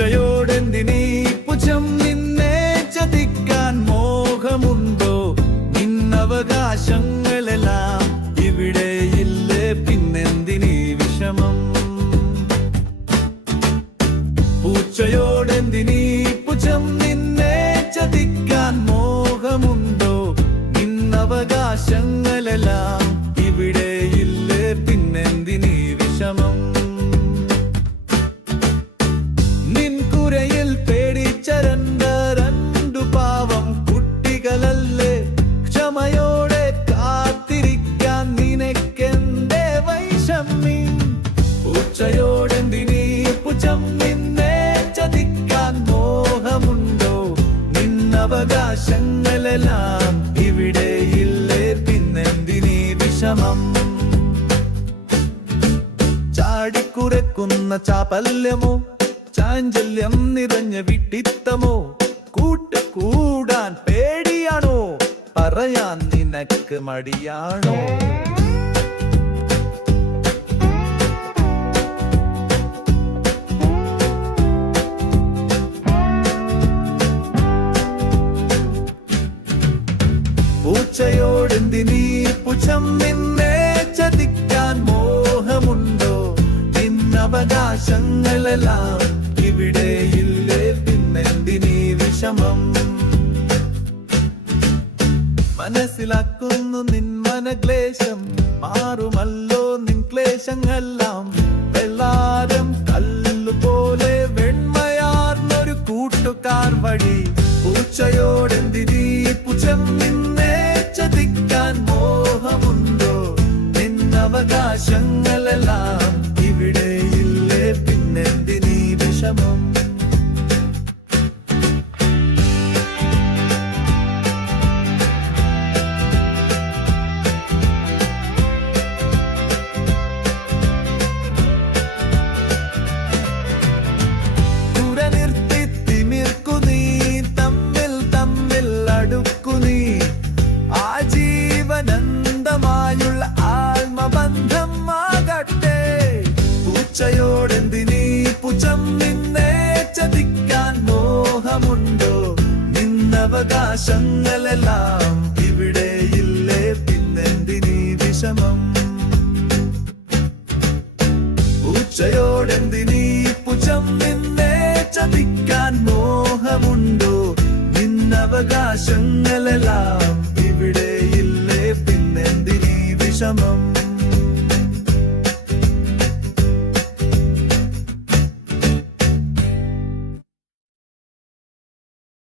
പുച്ചയോടെന്തിനീ പുച്ചം നിന്നവകാശങ്ങളെല്ലാം ഇവിടെയില്ലേ പിന്നെന്തിനീ വിഷമം? ചാടിക്കുറക്കുന്ന ചാപല്യമോ ചാഞ്ചല്യം നിറഞ്ഞ വിട്ടിത്തമോ കൂട്ടുകൂടാൻ പേടിയാണോ? പറയാൻ നിനക്ക് മടിയാണോ? പൂച്ചയോടെന്തിനീ പുച്ഛം നിന്നെ ചതിക്കാൻ മോഹമുണ്ടോ? നിന്നവകാശങ്ങളെല്ലാം ഇവിടെയില്ലേ പിന്നെന്തിനീ വിഷമം? മനസ്സിലാക്കുന്നു നിൻ മനക്ലേശം. മാറുമല്ലോ നിൻ ക്ലേശങ്ങളെല്ലാം. വെള്ളാരം നിന്നവകാശങ്ങളെല്ലാം നിന്നവകാശങ്ങളെല്ലാം ഇവിടെയില്ലേ പിന്നെന്തിനീ വിഷമം? പൂച്ചയോടെന്തിനീ പുചം നിന്നെ ചതിക്കാൻ മോഹമുണ്ടോ? നിന്നവകാശങ്ങളെല്ലാം ഇവിടെയില്ലേ പിന്നെന്തിനീ വിഷമം?